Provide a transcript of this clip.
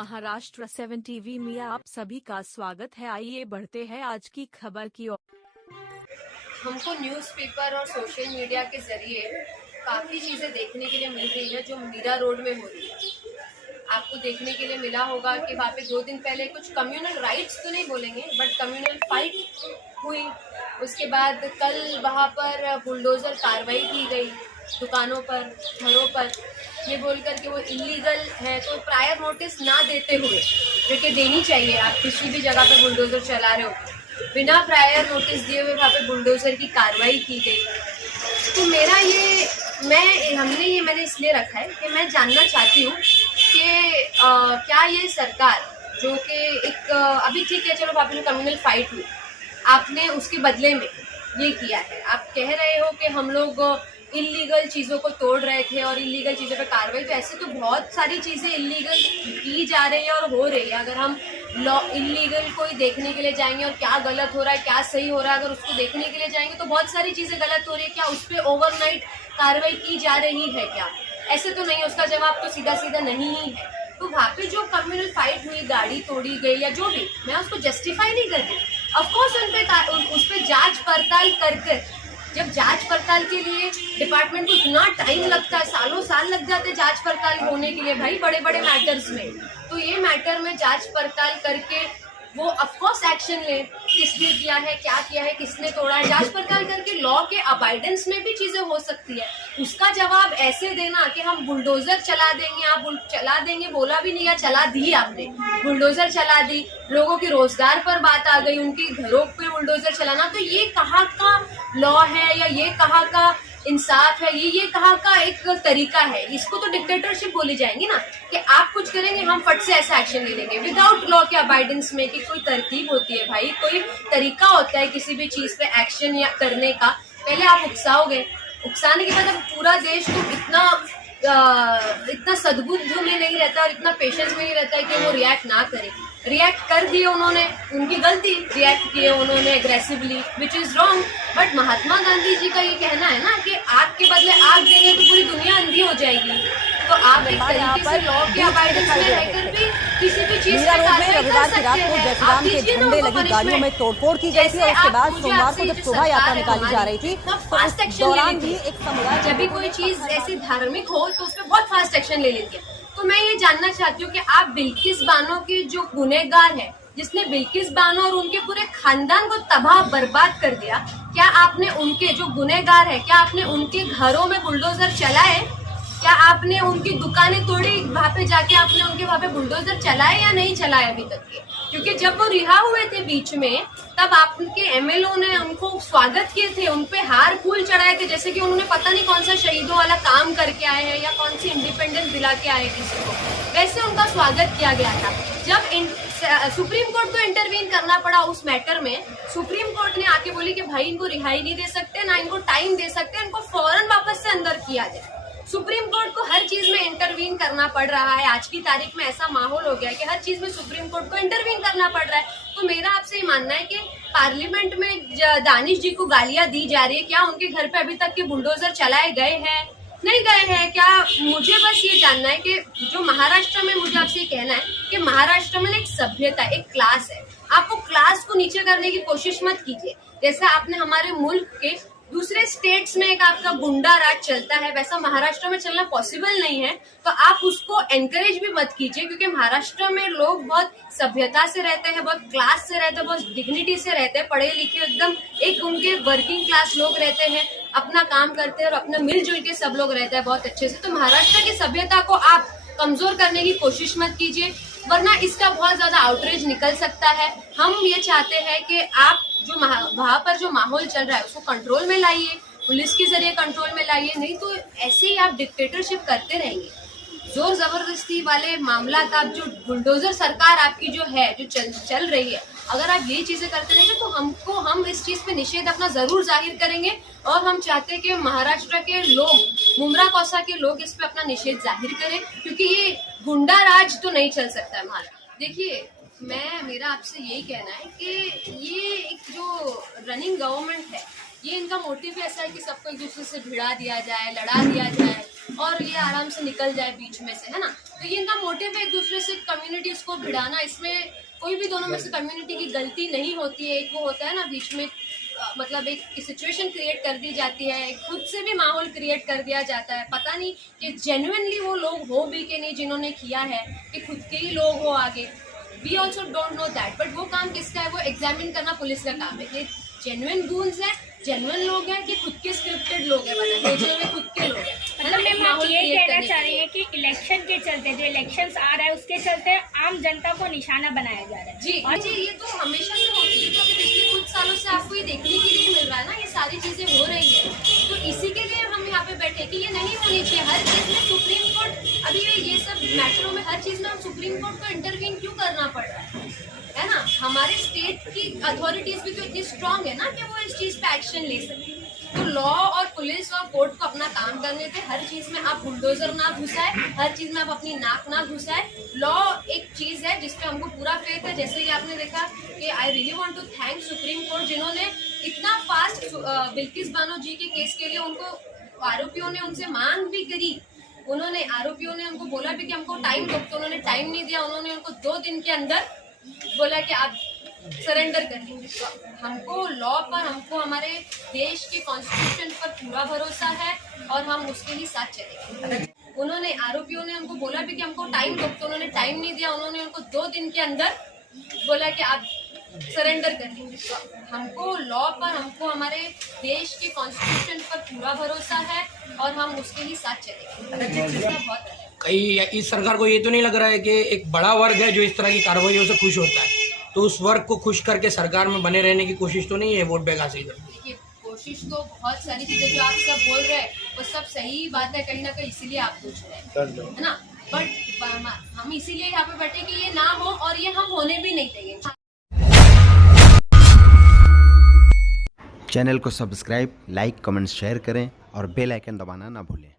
Maharashtra 7 TV में आप सभी का स्वागत है। आइए बढ़ते हैं आज की खबर की ओर। हमको न्यूज़पेपर और सोशल मीडिया के जरिए काफ़ी चीज़ें देखने के लिए मिल रही है जो मीरा रोड में हो रही है। आपको देखने के लिए मिला होगा कि वहाँ पे 2 दिन पहले कुछ कम्युनल राइट्स तो नहीं बोलेंगे बट कम्युनल फाइट हुई। उसके बाद कल वहाँ पर बुलडोज़र कार्रवाई की गई दुकानों पर, घरों पर, ये बोलकर कि वो इलीगल है। तो प्रायर नोटिस ना देते हुए, जो कि देनी चाहिए, आप किसी भी जगह पे बुलडोज़र चला रहे हो, बिना प्रायर नोटिस दिए हुए वहाँ पे बुलडोज़र की कार्रवाई की गई। तो मैंने इसलिए रखा है कि मैं जानना चाहती हूँ कि क्या ये सरकार, जो कि एक अभी ठीक है चलो वहाँ पे कम्युनल फाइट हुई, आपने उसके बदले में ये किया है। आप कह रहे हो कि हम लोग इलीगल चीज़ों को तोड़ रहे थे और इलीगल चीज़ों पे कार्रवाई, तो ऐसे तो बहुत सारी चीज़ें इलीगल की जा रही है और हो रही है। अगर हम लॉ इलीगल कोई देखने के लिए जाएंगे और क्या गलत हो रहा है क्या सही हो रहा है, अगर उसको देखने के लिए जाएंगे तो बहुत सारी चीज़ें गलत हो रही है। क्या उस पर ओवरनाइट कार्रवाई की जा रही है क्या? ऐसे तो नहीं। उसका जवाब तो सीधा सीधा नहीं ही है। तो वहाँ पे जो कम्युनल फाइट हुई, गाड़ी तोड़ी गई या जो भी, मैं उसको जस्टिफाई नहीं कर रही। ऑफकोर्स उस पर जांच पड़ताल करके, जब जांच पड़ताल के लिए डिपार्टमेंट को इतना टाइम लगता है, सालों साल लग जाते हैं जांच पड़ताल होने के लिए भाई, बड़े बड़े मैटर्स में, तो ये मैटर में जांच पड़ताल करके वो ऑफकोर्स एक्शन ले, किसने किया है, क्या किया है, किसने तोड़ा है, जांच पड़ताल करके लॉ के अबाइडेंस में भी चीजें हो सकती है। उसका जवाब ऐसे देना कि हम बुलडोजर चला देंगे, आप चला देंगे बोला भी नहीं, या चला दी आपने, बुलडोजर चला दी, लोगों के रोजगार पर बात आ गई, उनके घरों पे बुलडोजर चलाना, तो ये कहाँ का लॉ है या ये कहाँ का इंसाफ है? ये कहाँ का एक तरीका है? इसको तो डिक्टेटरशिप बोली जाएंगी ना, कि आप कुछ करेंगे हम फट से ऐसा एक्शन ले लेंगे विदाउट लॉ के अबाइडेंस में। कि कोई तरतीब होती है भाई, कोई तरीका होता है किसी भी चीज पे एक्शन या करने का। पहले आप उकसाओगे, उकसाने के बाद अब पूरा देश तो इतना सद्बुद्ध में नहीं रहता और इतना पेशेंस में नहीं रहता है कि वो रिएक्ट ना करे। रिएक्ट कर दिए उन्होंने, उनकी गलती, रिएक्ट किए उन्होंने aggressively, which is wrong. But Mahatma Gandhi ji का ये कहना है ना कि आग के बदले आग देंगे तो पूरी दुनिया अंधी हो जाएगी। तो आप एक तरीके से लॉ के अबाइडेंस में रहकर भी किसी भी चीज पे कार्रवाई कर सकते हैं। आप दीजिए ना उनको पनिशमेंट। में तोड़फोड़ की गई थी और उसके बाद सोमवार को जब शोभा यात्रा निकाली जा रही थी तो फास्ट एक्शन ले लेती है। जब भी कोई चीज ऐसी धार्मिक हो तो उस पर बहुत फास्ट एक्शन ले लेती है। तो मैं ये जानना चाहती हूँ कि आप बिल्किस बानो के जो गुनहगार है, जिसने बिल्किस बानो और उनके पूरे खानदान को तबाह बर्बाद कर दिया, क्या आपने उनके जो गुनहगार है, क्या आपने उनके घरों में बुलडोजर चलाए? क्या आपने उनकी दुकानें तोड़ी? वहाँ पे जाके आपने उनके वहाँ पे बुलडोजर चलाए या नहीं चलाए अभी तक के? क्योंकि जब वो रिहा हुए थे बीच में, तब आपके एमएलओ ने उनको स्वागत किए थे, उनपे हार फूल चढ़ाए थे, जैसे कि उन्होंने पता नहीं कौन सा शहीदों वाला काम करके आए हैं या कौन सी इंडिपेंडेंस दिला के आए किसी को, वैसे उनका स्वागत किया गया था। जब सुप्रीम कोर्ट को इंटरवीन करना पड़ा उस मैटर में, सुप्रीम कोर्ट ने आके बोली कि भाई इनको रिहाई नहीं दे सकते, ना इनको टाइम दे सकते, इनको फौरन वापस से अंदर किया जाए। सुप्रीम कोर्ट को हर चीज में इंटरवीन करना पड़ रहा है। आज की तारीख में ऐसा माहौल हो गया है कि हर चीज में सुप्रीम कोर्ट को इंटरवीन करना पड़ रहा है। तो मेरा आपसे ये मानना है कि पार्लियामेंट में दानिश जी को गालियां दी जा रही है, क्या उनके घर पे अभी तक के बुलडोजर चलाए गए हैं, नहीं गए हैं क्या? मुझे बस ये जानना है कि जो महाराष्ट्र में, मुझे आपसे ये कहना है कि महाराष्ट्र में एक सभ्यता, एक क्लास है। आप वो क्लास को नीचे करने की कोशिश मत कीजिए। जैसे आपने हमारे मुल्क के दूसरे स्टेट्स में एक आपका गुंडा राज चलता है, वैसा महाराष्ट्र में चलना पॉसिबल नहीं है। तो आप उसको एनकरेज भी मत कीजिए, क्योंकि महाराष्ट्र में लोग बहुत सभ्यता से रहते हैं, बहुत क्लास से रहते हैं, बहुत डिग्निटी से रहते हैं, पढ़े लिखे एकदम एक उनके वर्किंग क्लास लोग रहते हैं, अपना काम करते हैं और अपना मिलजुल के सब लोग रहते हैं बहुत अच्छे से। तो महाराष्ट्र की सभ्यता को आप कमजोर करने की कोशिश मत कीजिए, वरना इसका बहुत ज्यादा आउटरीच निकल सकता है। हम ये चाहते हैं कि आप जो वहाँ पर जो माहौल चल रहा है उसको कंट्रोल में लाइए, पुलिस के जरिए कंट्रोल में लाइए, नहीं तो ऐसे ही आप डिक्टेटरशिप करते रहेंगे। जोर जबरदस्ती वाले मामला का जो बुलडोजर सरकार आपकी जो है, जो चल रही है, अगर आप ये चीजें करते रहेंगे तो हम इस चीज पे निषेध अपना जरूर जाहिर करेंगे। और हम चाहते हैं कि महाराष्ट्र के लोग, मुमरा कौसा के लोग इस पे अपना निषेध जाहिर करें, क्योंकि ये गुंडा राज तो नहीं चल सकता है हमारा। देखिए, मेरा आपसे यही कहना है कि ये एक जो रनिंग गवर्नमेंट है, ये इनका मोटिव भी ऐसा है कि सबको एक दूसरे से भिड़ा दिया जाए, लड़ा दिया जाए और ये आराम से निकल जाए बीच में से, है ना। तो ये इनका मोटिव है एक दूसरे से कम्युनिटीज को भिड़ाना। इसमें कोई भी दोनों में से कम्युनिटी की गलती नहीं होती है। एक वो होता है ना बीच में मतलब एक सिचुएशन क्रिएट कर दी जाती है, खुद से भी माहौल क्रिएट कर दिया जाता है। पता नहीं कि जेन्युइनली वो लोग हो भी कि नहीं जिन्होंने किया है, कि खुद के ही लोग हो आगे। We also don't know that, but वो काम किसका है? वो एग्जामिन करना पुलिस का काम है कि जेन्युइन गूंस है, जेन्युइन लोग हैं कि खुद के स्क्रिप्टेड लोग हैं, बना भेजे हुए खुद के लोग हैं। मतलब मैम आप ये कहना चाह रही है कि इलेक्शन के चलते, जो इलेक्शंस आ रहा है उसके चलते आम जनता को निशाना बनाया जा रहा है। जी और जी ये तो हमेशा से होती है, तो अभी पिछले कुछ सालों से आपको ये देखने के लिए मिल रहा है ना, ये सारी चीजें हो रही है। तो इसी के लिए हम यहाँ पे बैठे कि ये नहीं होनी चाहिए। हर चीज में सुप्रीम कोर्ट अभी ये सब मैटरों में हर चीज में हम सुप्रीम कोर्ट को इंटरवीन क्यों करना पड़ रहा है ना? हमारे स्टेट की अथॉरिटीज भी तो इतनी स्ट्रांग है ना कि वो इस चीज पे एक्शन ले सके। तो लॉ और पुलिस और कोर्ट को अपना काम करने थे। हर चीज में आप बुलडोजर ना घुसाए, हर चीज में आप अपनी नाक ना घुसाए। लॉ एक चीज है जिसपे हमको पूरा फेथ है। जैसे कि आपने देखा कि I really want to thank Supreme Court, जिन्होंने इतना फास्ट बिल्किस बानो जी के केस के लिए उनको आरोपियों ने उनसे मांग भी करी। उन्होंने आरोपियों ने उनको बोला भी कि हमको टाइम दो, तो उन्होंने टाइम नहीं दिया। उन्होंने उनको 2 दिन के अंदर बोला कि आप सरेंडर कर दीजिए। तो हमको लॉ पर, हमको हमारे देश के कॉन्स्टिट्यूशन पर पूरा भरोसा है और हम उसके ही साथ चलेंगे। उन्होंने आरोपियों ने उनको बोला भी कि हमको टाइम दो, तो उन्होंने टाइम नहीं दिया। उन्होंने उनको 2 दिन के अंदर बोला कि आप सरेंडर कर दीजिए। तो हमको लॉ पर, हमको हमारे देश के कॉन्स्टिट्यूशन पर पूरा भरोसा है और हम उसके ही साथ चलेंगे। बहुत कहीं इस सरकार को ये तो नहीं लग रहा है कि एक बड़ा वर्ग है जो इस तरह की कार्रवाइयों से खुश होता है, तो उस वर्ग को खुश करके सरकार में बने रहने की कोशिश तो नहीं है वोट बैंक हासिल करने की? कोशिश तो बहुत सारी चीजें जो आप सब बोल रहे हैं वो सब सही बात है कहीं ना कहीं, इसीलिए आप पूछ रहे हैं, है ना? बट हम इसीलिए यहाँ पे बैठे कि ये ना हो और ये हम होने भी नहीं देंगे। चैनल को सब्सक्राइब, लाइक, कमेंट, शेयर करें और बेल आइकन दबाना ना भूलें।